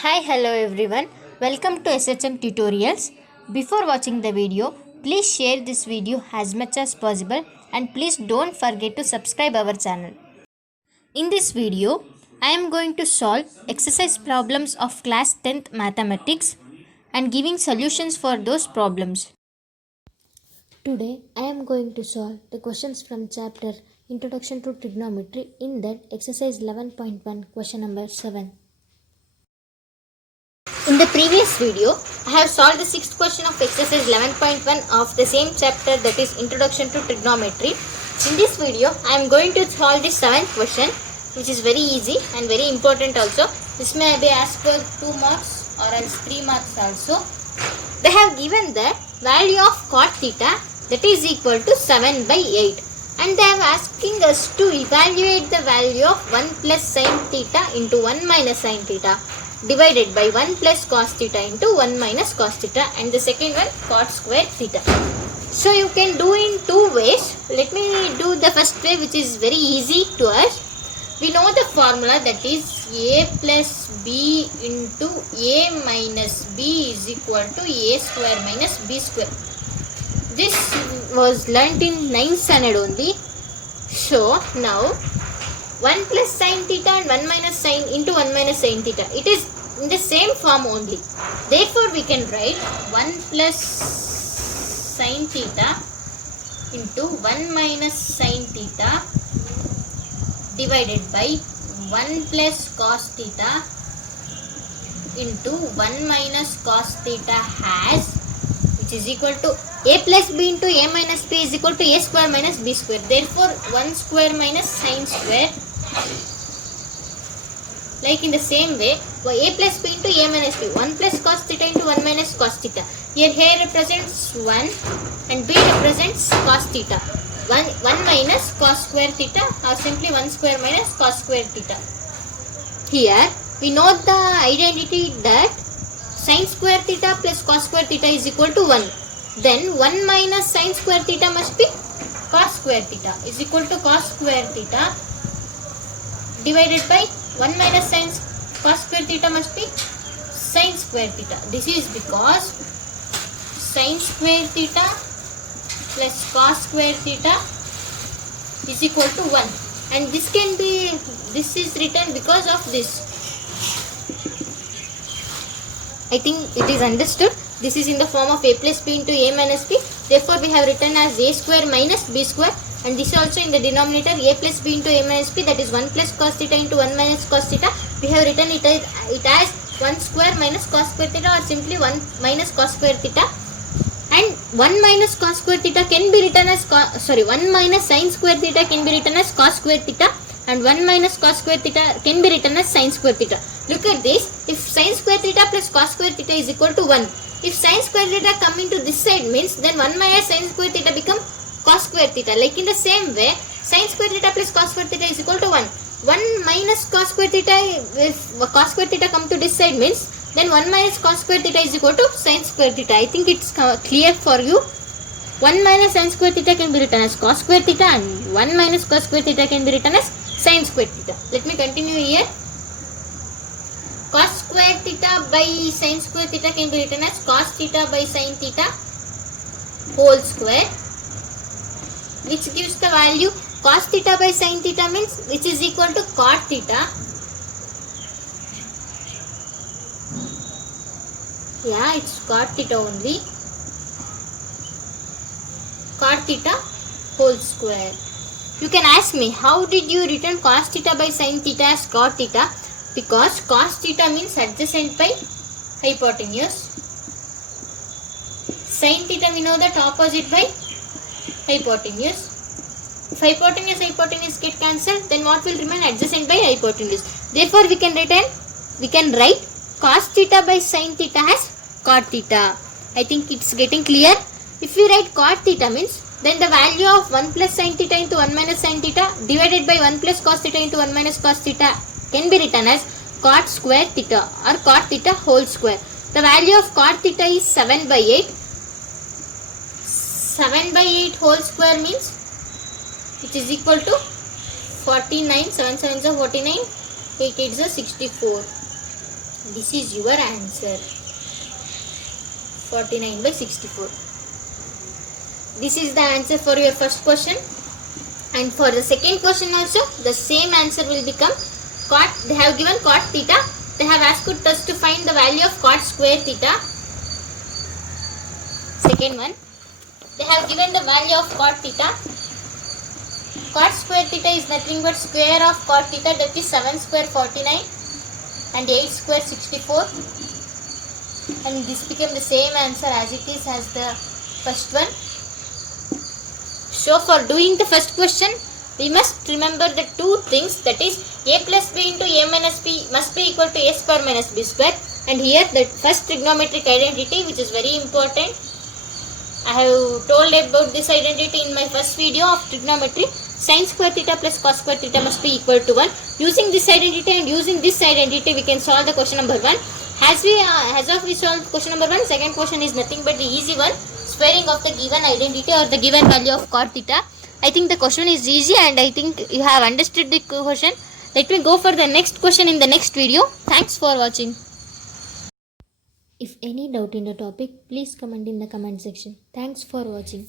Hi, hello everyone. Welcome to SHM Tutorials. Before watching the video, please share this video as much as possible and please don't forget to subscribe our channel. In this video, I am going to solve exercise problems of class 10th mathematics and giving solutions for those problems. Today, I am going to solve the questions from chapter Introduction to Trigonometry in that exercise 11.1 question number 7. In the previous video, I have solved the sixth question of exercise 11.1 of the same chapter, that is Introduction to Trigonometry. In this video, I am going to solve the seventh question, which is very easy and very important also. This may be asked for 2 marks or else 3 marks also. They have given the value of cot theta, that is equal to 7 by 8. And they are asking us to evaluate the value of 1 plus sin theta into 1 minus sin theta divided by 1 plus cos theta into 1 minus cos theta, and the second one cot square theta. So you can do in 2 ways. Let me do the first way, which is very easy to us. We know the formula, that is a plus b into a minus b is equal to a square minus b square. This was learnt in 9th standard only. So now 1 plus sin theta and 1 minus sin into 1 minus sin theta. It is in the same form only. Therefore, we can write 1 plus sin theta into 1 minus sin theta divided by 1 plus cos theta into 1 minus cos theta has, which is equal to a plus b into a minus b is equal to a square minus b square. Therefore, 1 square minus sin square. Like in the same way, a plus b into a minus b, 1 plus cos theta into 1 minus cos theta. Here represents 1 and b represents cos theta. 1 minus cos square theta, or simply 1 square minus cos square theta. Here we know the identity that sin square theta plus cos square theta is equal to 1. Then 1 minus sin square theta must be cos square theta is equal to cos square theta divided by 1 minus sin cos square theta must be sin square theta. This is because sin square theta plus cos square theta is equal to 1, and this is written because of this. I think it is understood. This is in the form of a plus b into a minus b. Therefore, we have written as a square minus b square, and this also in the denominator a plus b into a minus b, that is 1 plus cos theta into 1 minus cos theta. We have written it as 1 square minus cos square theta, or simply 1 minus cos square theta. And 1 minus cos square theta can be written as 1 minus sin square theta can be written as cos square theta, and 1 minus cos square theta can be written as sin square theta. Look at this. If sin square theta plus cos square theta is equal to 1, if sin square theta come into this side means, then 1 minus sin square theta become cos square theta. Like in the same way, sin square theta plus cos square theta is equal to 1. 1 minus cos square theta, if cos square theta come to this side means, then 1 minus cos square theta is equal to sin square theta. I think it's clear for you. 1 minus sin square theta can be written as cos square theta, and 1 minus cos square theta can be written as sin square theta. Let me continue here. Cos square theta by sin square theta can be written as cos theta by sin theta whole square, which gives the value cos theta by sin theta means, which is equal to cot theta. Yeah, it's cot theta only. Cot theta whole square. You can ask me, how did you written cos theta by sin theta as cot theta? Because cos theta means adjacent by hypotenuse. Sin theta we know that opposite by hypotenuse. If hypotenuse get cancelled, then what will remain? Adjacent by hypotenuse. Therefore, we can write cos theta by sin theta as cot theta. I think it's getting clear. If we write cot theta means, then the value of 1 plus sin theta into 1 minus sin theta divided by 1 plus cos theta into 1 minus cos theta can be written as cot square theta or cot theta whole square. The value of cot theta is 7 by 8. 7 by 8 whole square means, which is equal to 49. 7 7s are 49. 8 8s are 64. This is your answer. 49 by 64. This is the answer for your first question. And for the second question also, the same answer will become cot. They have given cot theta. They have asked us to find the value of cot square theta. Second one, they have given the value of cot theta. Cot square theta is nothing but square of cot theta, that is 7 square 49 and 8 square 64. And this became the same answer as it is as the first one. So for doing the first question, we must remember the two things, that is a plus b into a minus b must be equal to a square minus b square. And here the first trigonometric identity, which is very important. I have told about this identity in my first video of trigonometry. Sin square theta plus cos square theta must be equal to 1. Using this identity and using this identity, we can solve the question number 1. As of we solved question number 1, second question is nothing but the easy one, squaring of the given identity or the given value of cot theta. I think the question is easy and I think you have understood the question. Let me go for the next question in the next video. Thanks for watching. If any doubt in the topic, please comment in the comment section. Thanks for watching.